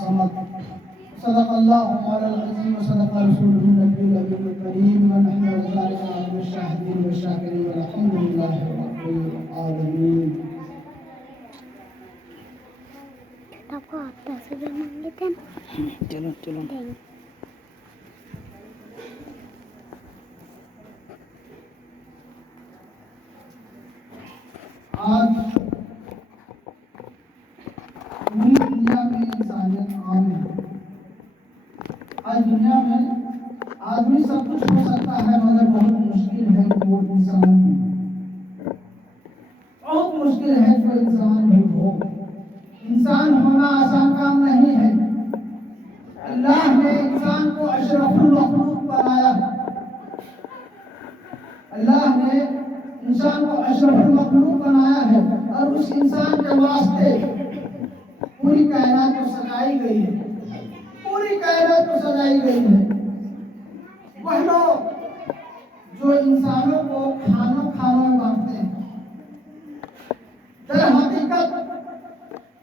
समद सदक़ल्लाहु मौलाना अज़ीम व सदक़ रसूलुहु नबीयुल करीम व नहनु अला ज़ालिका मिनश शाहिदीन व शाकिरीन वल्हम्दुलिल्लाहि रब्बिल आलमीन। आपको आप 10,000 मांग लेते हैं। चलो चलो आज पूरी दुनिया में इंसानियत आम है। आज दुनिया में आदमी सब कुछ हो सकता है मगर बहुत मुश्किल है कि वो इंसान हो। बहुत मुश्किल है कि वो इंसान भी हो। इंसान होना आसान काम नहीं है। अल्लाह ने इंसान को अशरफुल मखलूक बनाया। अल्लाह ने इंसान को अशरफुल मखलूक बनाया है और उस इंसान के वास्ते पूरी कायनात को सजाई गई है। पूरी कायनात को सजाई गई है। वह लोग जो इंसानों को खानों में बांटते हैं, दर हकीकत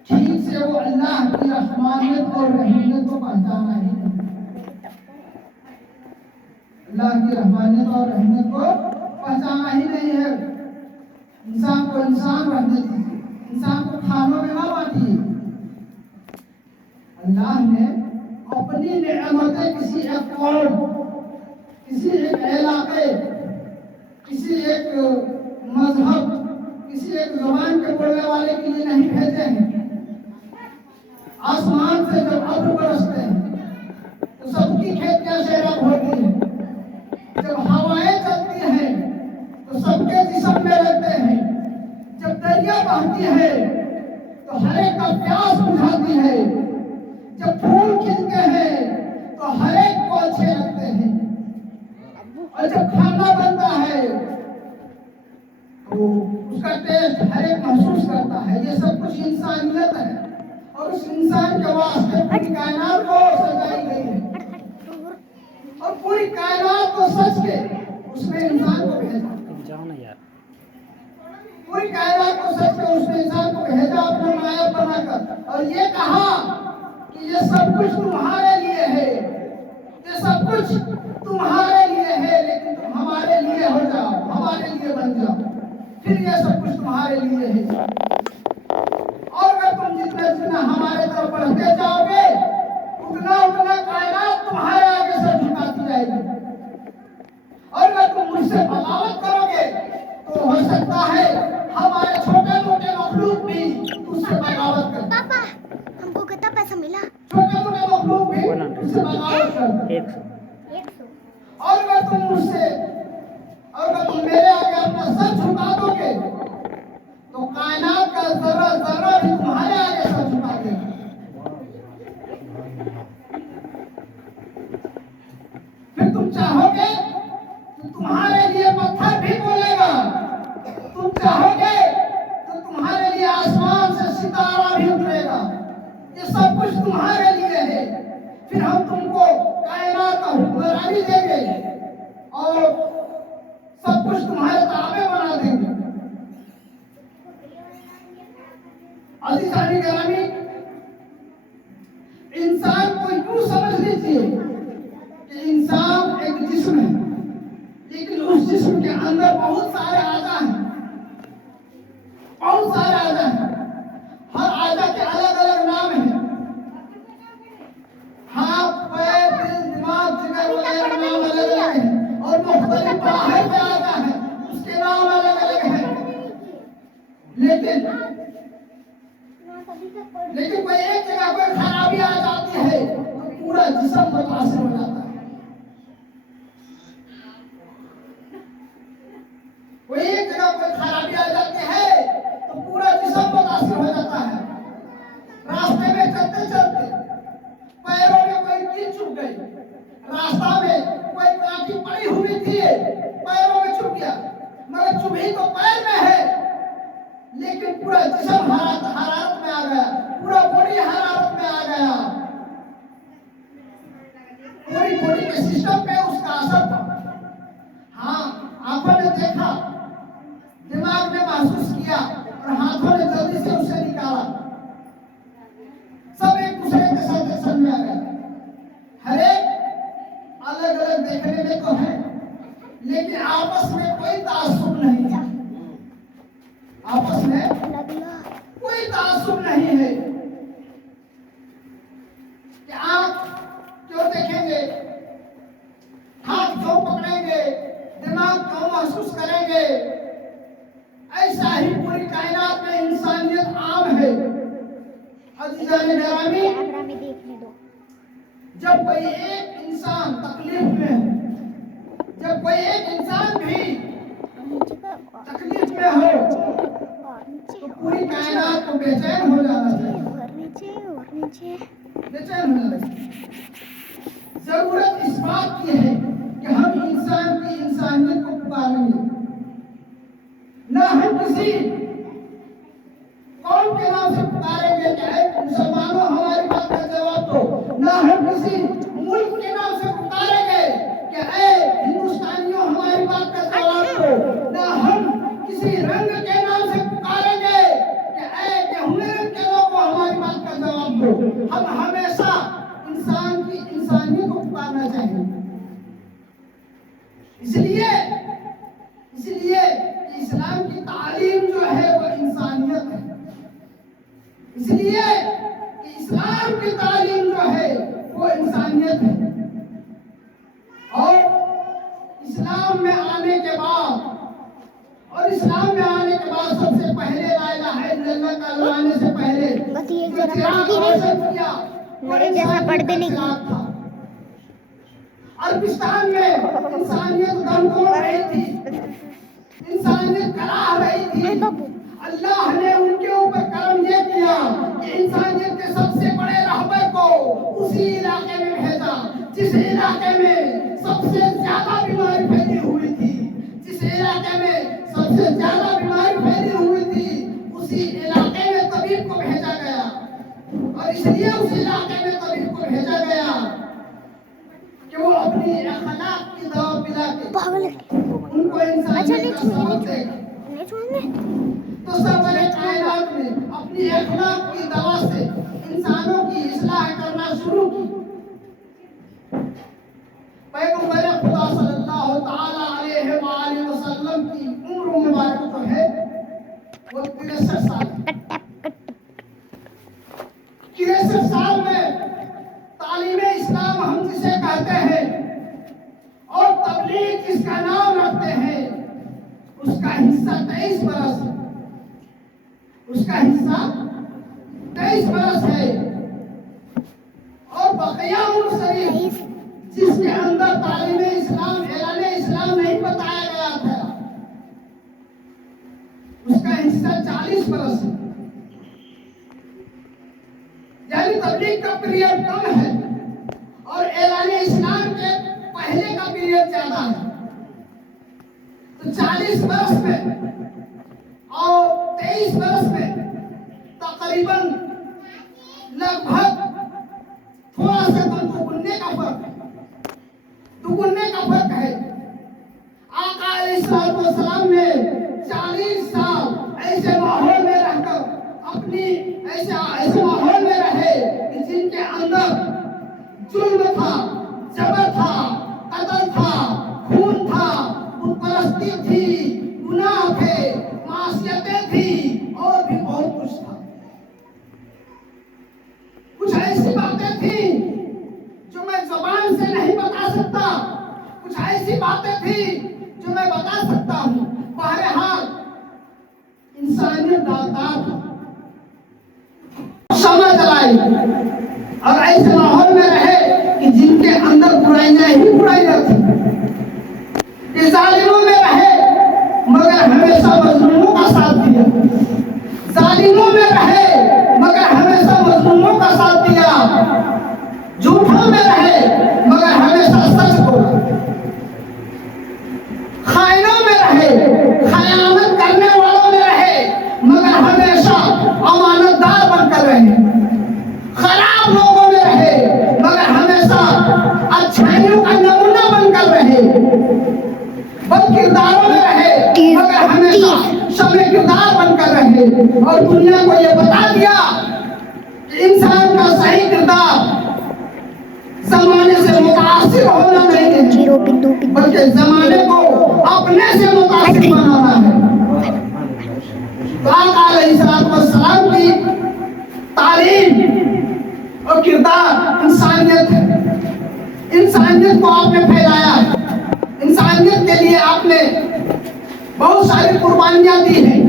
ठीक से वो अल्लाह की रहमानियत और रहीमियत को पहचाना ही नहीं। अल्लाह की रहमानियत और रहीमियत को पहचाना ही नहीं है। इंसान को इंसान रहने दीजिए, इंसान को खानों में ना बांटिए। अल्लाह ने अपनी नेमतें किसी एक कौम, किसी एक इलाके, किसी एक मजहब, किसी एक ज़ुबान के बोलने वाले के लिए नहीं भेजे हैं। आसमान से जब अब्र बरसते हैं तो सबकी खेतियां सैराब होती हैं। जब हवाएं चलती हैं तो सबके जिस्म में लगते हैं। जब दरिया बहती है तो हर एक का प्यास बुझाती है। जब फूल खिलते हैं तो हर एक को अच्छे लगते हैं। और जब खाना बनता है तो उसका टेस्ट हर एक महसूस करता है। ये सब कुछ इंसानियत है और उस इंसान के वास्ते पूरी कायनात को सजाई गई है। और पूरी कायनात को सज के उसने इंसान को भेजा। जाओ ना यार। पूरी कायनात को सज के उसने इंसान को भेजा अपना नायब बनाकर और ये कहा कि ये सब कुछ तुम्हारे लिए है। ये सब कुछ तुम्हारे लिए है, लेकिन तुम हमारे लिए हो जाओ, हमारे लिए बन जाओ, फिर ये सब कुछ तुम्हारे लिए है। और अगर तुम जितना हमारे तरफ बढ़ते जाओगे उतना उतना कायनात तुम्हारे आगे से झुकाती जाएगी। और अगर तुम मुझसे बगावत करोगे तो हो सकता है हमारे छोटे मोटे मखलूक भी उससे बगावत करें। पापा हमको कितना पैसा मिला? छोटे मोटे मखलूक भी उससे बगावत करें। 100। और अगर तुम मुझसे और अगर तुम मेरे आगे अपना सर झुका दोगे तो कायनात का जर्रा जर्रा भी तुम्हारे आगे सर झुका देगा। फिर तुम चाहोगे तो तुम्हारे लिए पत्थर भी बोलेगा। तुम चाहोगे तो तुम्हारे लिए आसमान से सितारा भी उतरेगा। ये सब कुछ तुम्हारे लिए है। फिर हम तुमको कायनात का हुक्मरानी देंगे और सब कुछ तुम्हारे ताबे बना देंगे। अज़ीज़ानी गिरामी, इंसान को यूं समझ लीजिए कि इंसान एक जिस्म है, लेकिन उस जिस्म के अंदर बहुत सारे आज़ा हैं। बहुत सारे आज़ा हैं। हर आज़ा के अलग अलग नाम हैं। हाथ, पैर, दिल, दिमाग, जिगर वगैरह नाम अलग अलग हैं और मुख्तलिफ बाहर में आज़ा है, उसके नाम अलग अलग हैं। लेकिन कोई एक जगह कोई खराबी आ जाती है तो पूरा जिस्म मुतासिर हो जाता है। कोई एक जगह कोई खराबी आ जाती है तो पूरा जिस्म मुतासिर हो जाता है। रास्ते में चलते चलते पैरों में कोई कील चुभ गई, रास्ता में कोई कांटी पड़ी हुई थी, पैरों में चुभ गया, मगर चुभी तो पैर में है लेकिन पूरा जिस्म हरारत में आ गया, पूरा बॉडी हरारत में आ गया। पूरी बॉडी के सिस्टम पे उसका असर पड़ा। हाँ, आंखों ने देखा, दिमाग ने महसूस किया और हाथों ने जल्दी से उसे निकाला। सब एक दूसरे सेक्शन में आ गया। हर एक अलग अलग देखने में तो है, लेकिन आपस में कोई तासुब नहीं है। आपस में कोई तासुब नहीं है कि आप क्यों देखेंगे, हाथ क्यों पकड़ेंगे, दिमाग क्यों महसूस करेंगे। ऐसा ही पूरी कायनात में इंसानियत आम है। अज़ीज़ान गिरामी, देखने दो। जब कोई एक इंसान तकलीफ में है, जब कोई एक इंसान भी तकलीफ में हो, तो पूरी कायनात को बेचैन हो जाना चाहिए, बेचैन हो जाना चाहिए। जरूरत इस बात की है कि हम इंसान की इंसानियत को पुकारेंगे, न हम किसी कौम के नाम से पुकारेंगे कि ऐ मुसलमानों हमारी बात का जवाब दो, न हम किसी मुल्क के नाम से पुकारेंगे कि ऐ हिंदुस्तानियों हमारी बात का जवाब दो, न हम किसी रंग के नाम से पुकारेंगे कि ऐ गेहूं रंग के लोगों हमारी बात का जवाब दो। हम हमेशा इंसान की इंसानियत को पुकारना चाहिए। इसलिए इस्लाम की तालीम जो है वो इंसानियत है। इसलिए इस्लाम की तालीम जो है वो इंसानियत है। और इस्लाम में आने के बाद सबसे पहले ला इलाहा इल्लल्लाह का लाने से पहले बस ये जरा पढ़ किया मेरे जैसा पढ़ देने की। अरबिस्तान में इंसानियत दम तोड़ रही थी, इंसानियत कराह रही थी। अल्लाह ने उनके ऊपर करम यह किया कि इंसानियत के सबसे बड़े रहबर को उसी इलाके में भेजा जिस इलाके में सबसे ज्यादा बीमारी फैली हुई थी, जिस इलाके में सबसे ज्यादा बीमारी फैली हुई थी, उसी इलाके में तबीब को भेजा गया। और इसलिए उस इलाके में तबीब को भेजा गया कि वो अपनी अखलाक की दवा पिला के उनको इंसानियत का सबक देगा। तो सरवरे कायनात ने अपनी अखलाक की दवा से इंसानों की इस्लाह करना शुरू की। पैगंबर खुदा सल्लल्लाहु ताला अलैहि वसल्लम की उम्र मुबारक जो है वो 63 साल। 63 साल में तालीमे इस्लाम हम जिसे कहते हैं और तबलीग जिसका नाम रखते हैं, उसका हिस्सा 23 बरस है। उसका हिस्सा 23 बरस है। और बकिया उम्र शरीफ जिसके अंदर तालीमे इस्लाम, ऐलाने इस्लाम नहीं बताया गया था, उसका हिस्सा 40 बरस है। यानी तबलीग का पीरियड कम है और ऐलाने इस्लाम के पहले का पीरियड ज्यादा है। तो 40 बरस में और 23 बरस में तकरीबन लगभग थोड़ा सा दुगुने का फर्क है, दुगुने का फर्क है। आका अलैहिस्सलाम ने 40 साल ऐसे माहौल में रहकर अपनी ऐसे माहौल में रहे कि जिनके अंदर जुल्म था, जबर था, कत्ल था, खून था, बुतपरस्ती थी, गुनाह थे, मासियतें थी और भी बहुत कुछ था। कुछ ऐसी बातें थी जो मैं जुबान से नहीं बता सकता, कुछ ऐसी बातें थी जो मैं बता सकता हूँ। बहरहाल इंसानियत दातार था, समझ लाई और ऐसे माहौल में रहे कि जिनके अंदर बुराइयां ही बुराइयां थी। ये जालिमों में रहे मगर हमेशा मजलूमों का साथ दिया, जालिमों में रहे मगर हमेशा मजलूमों का साथ दिया, झूठों में रहे मगर हमेशा सच बोला, खाइनों में रहे, खयानत करने वालों में रहे मगर हमेशा अमानतदार बनकर रहे, खराब लोगों में रहे मगर हमेशा अच्छाइयों का नमूना बनकर रहे, बदकिरदारों में रहे मगर हमेशा शमे किरदार बनकर रहे। और दुनिया को ये बता दिया इंसान का सही किरदार जमाने से मुतासिर होना नहीं है, 0.2 बल्कि जमाने को अपने से मुतासिर बनाना है। तो आका अलैहिस्सलाम की तालीम और किरदार इंसानियत है। इंसानियत को आपने फैलाया, इंसानियत के लिए आपने बहुत सारी कुर्बानियां दी हैं।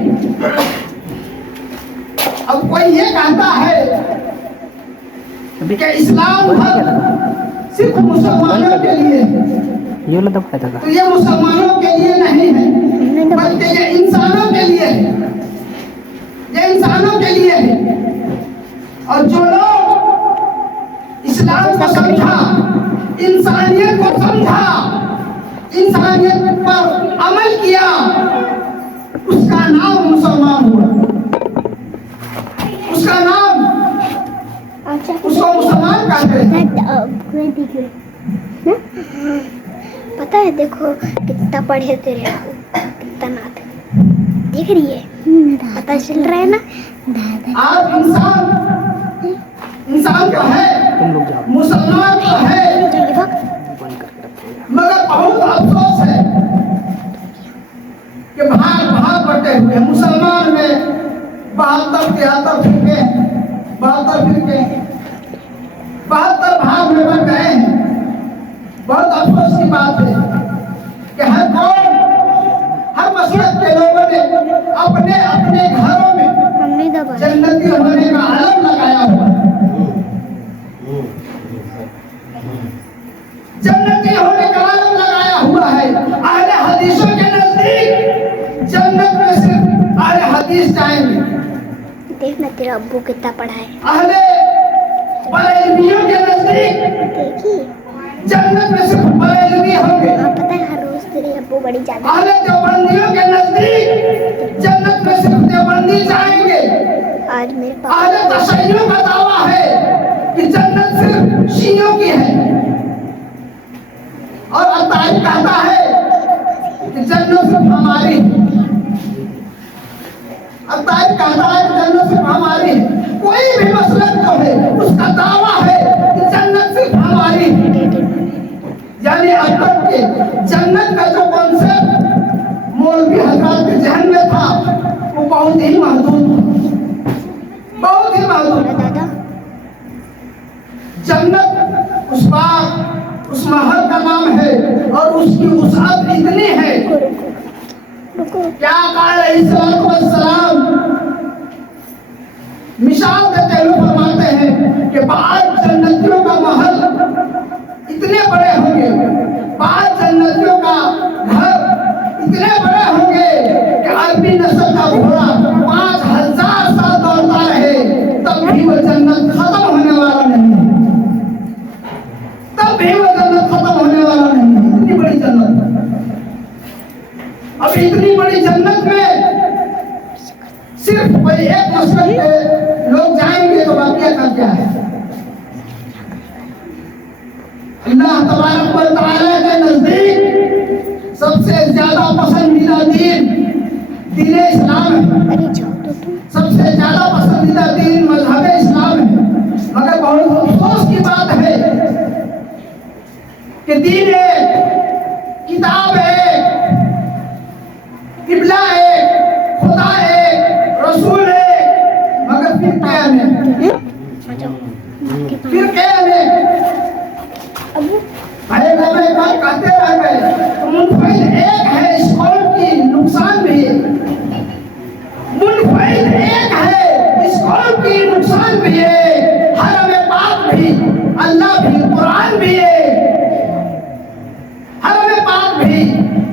अब कोई ये कहता है कि इस्लाम धर्म सिर्फ मुसलमानों के लिए है, तो ये मुसलमानों के लिए नहीं है, बल्कि ये इंसानों के लिए है, ये इंसानों के लिए है। और जो लोग इस्लाम को समझा, इंसानियत को समझा, इंसानियत पर अमल किया, उसका नाम मुसलमान हुआ, उसका नाम, उसको मुसलमान कहते हैं। पता है, देखो कितना पढ़े तेरे कितना नाथ दिख रही है, पता चल रहा है ना। आज इंसान तो है, मुसलमान तो है, मगर बहुत अफसोस है कि भाग बटे हुए मुसलमान में 72-73 फिरके, 72 भाग में बट गए हैं। बहुत अफसोस की बात है कि हर मसलक के लोगों ने अपने अपने घरों में जन्नती होने का आलम लगाया हुआ है। जन्नती होने का आलम लगाया हुआ है। अहले हदीसों के नजदीक जन्नत में सिर्फ अहले हदीस जाएंगे। देखना तेरा अब्बू कितना पढ़ा है। अहले बरेलवियों के नजदीक जन्नत में सिर्फ बरेलवी होंगे। पता है, हर रोज तेरे अब्बू बड़ी ज्यादा। अहले देवबंदियों के नजदीक जन्नत में सिर्फ देवबंदी जाएंगे। आज मेरे पास अहले तशय्युओं का दावा है कि जन्नत सिर्फ शियों की है। और अताई कहता है कि जन्नत सिर्फ हमारी है। अताई कहता है कि जन्नत सिर्फ हमारी है। कोई भी मसलक जो है उसका दावा है कि जन्नत सिर्फ हमारी है। यानी अब तक के जन्नत का जो कॉन्सेप्ट मौलवी हजरात के जहन में था वो बहुत ही महदूद, बहुत ही महदूद। दादा जन्नत उस बाग, उस महल का नाम है और उसकी वुसअत इतनी है। क्या अलैहिस्सलाम मिसाल देते हुए फरमाते हैं कि बाद जन्नतियों का महल इतने बड़े होंगे, बाद जन्नतियों का घर इतने बड़े होंगे कि अरबी नस्ल का घोड़ा 5000 साल दौड़ता रहे तब भी वो जन्नत खत्म होने वाला नहीं है, तब भी वो जन्नत खत्म होने वाला नहीं है। इतनी बड़ी जन्नत। अब इतनी बड़ी जन्नत में सिर्फ कोई एक मसलक के लोग जाएंगे तो बाकी का क्या है? अल्लाह तबारक व तआला के नजदीक सबसे ज्यादा पसंदीदा दीन इस्लाम है। सबसे ज्यादा पसंदीदा दीन मजहब इस्लाम है। मगर बहुत अफसोस की बात है कि दीन एक, किताब एक, किबला एक, खुदा एक, रसूल एक, मगर फिरके अनेक, फिरके अनेक। अरे मैं बात कहते रह गए। मुनफरिद एक है, इस कौम की नुकसान भी है। मुनफरिद एक है, इस कौम की नुकसान भी है। हरम पाक भी, अल्लाह भी, कुरान भी है। हरम पाक भी,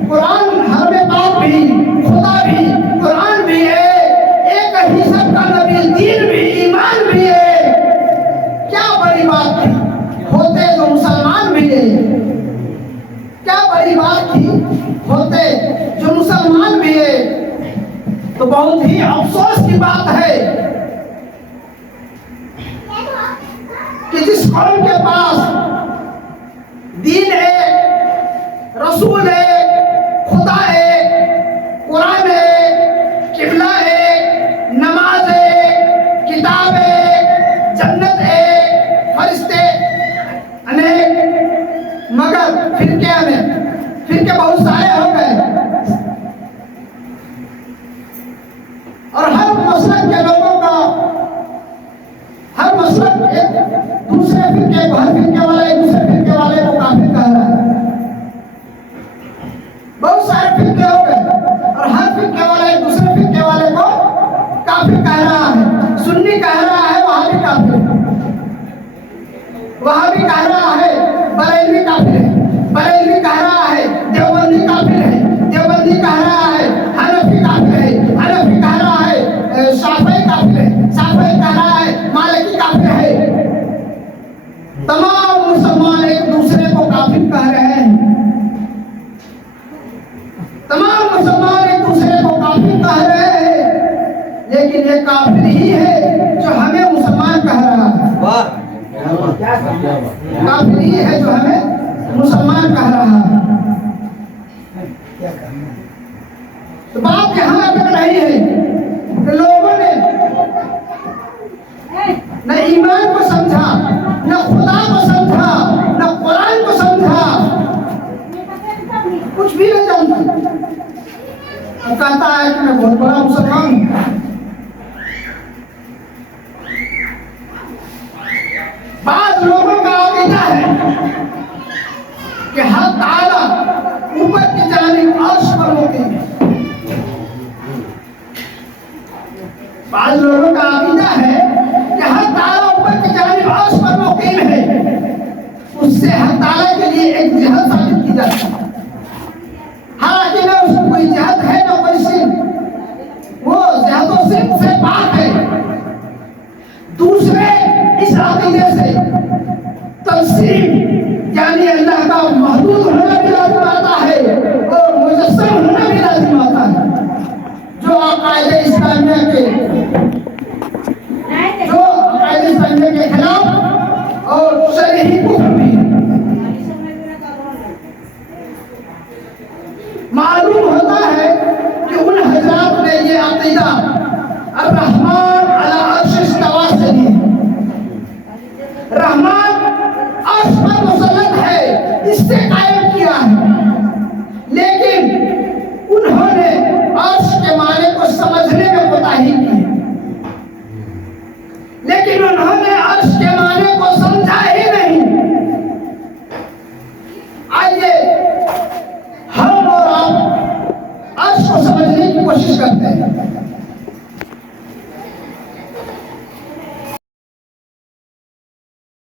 कुरान, हरम पाक भी, खुदा भी, कुरान भी है। एक ही सबका नबी, दीन भी, ईमान भी है। क्या बड़ी बात थी होते तो मुसलमान भी है। क्या बड़ी बात थी होते जो मुसलमान भी है। तो बहुत ही अफसोस की बात है कि जिस कौम के पास दीन है, रसूल है, खुदा है, कुरान है, किबला है, नमाज है, किताब है, फिरके में, फिरके बहुत सारे हो गए और हर मसलक के लोगों का, हर मसलक एक दूसरे फिरके को, हर फिरके वाला एक दूसरे फिरके वाले को काफिर कह रहा है। बहुत सारे फिरके हो गए और हर फिरके वाला एक दूसरे फिरके वाले को काफिर कह रहा है। सुन्नी कह रहा है वहां भी काफिर, वहां भी कह रहा है बरेलवी काफिर है, बरेलवी कह रहा है देवबंदी काफिर है, देवबंदी कह रहा है हनफी काफिर है, हनफी कह रहा है शाफई काफिर है, शाफई कह रहा है मालिकी काफिर है। तमाम मुसलमान एक दूसरे को काफिर कह रहे हैं, तमाम मुसलमान एक दूसरे को काफिर कह रहे हैं, लेकिन ये काफिर ही है जो हमें मुसलमान कह रहा है। वाह, काफिर ही है जो हमें मुसलमान कह रहा है। तो बात यहाँ अटक रही है कि लोगों ने न ईमान को समझा, न खुदा को समझा, न कुरान को समझा, कुछ भी नहीं जानता। कहता है कि मैं बहुत बड़ा मुसलमान हूं। बाद लोगों का अकीदा है कि हर ताला ऊपर की जानिब अर्श पर मुकीम है। बाद लोगों का अकीदा है कि हर ताला ऊपर की जानिब अर्श पर मुकीम है। उससे हर ताला के लिए एक जिहद साबित की जाती है। हालांकि न उसमें कोई जिहद है न कोई सिर्फ, वो जिहदों से पाक है। दूसरे इस अकीदे से तफसीर यानी अल्लाह का महदूद होना भी लाजिम आता है और मुजस्सम होना भी लाजिम आता है, जो अकायदे इस्लामिया के, जो अकायदे इस्लामिया के खिलाफ और शरही कुफ्र भी मालूम होता है कि उन हजरात ने ये अकीदा अर्रहमान अला अर्श इस्तवा से ली। रहमान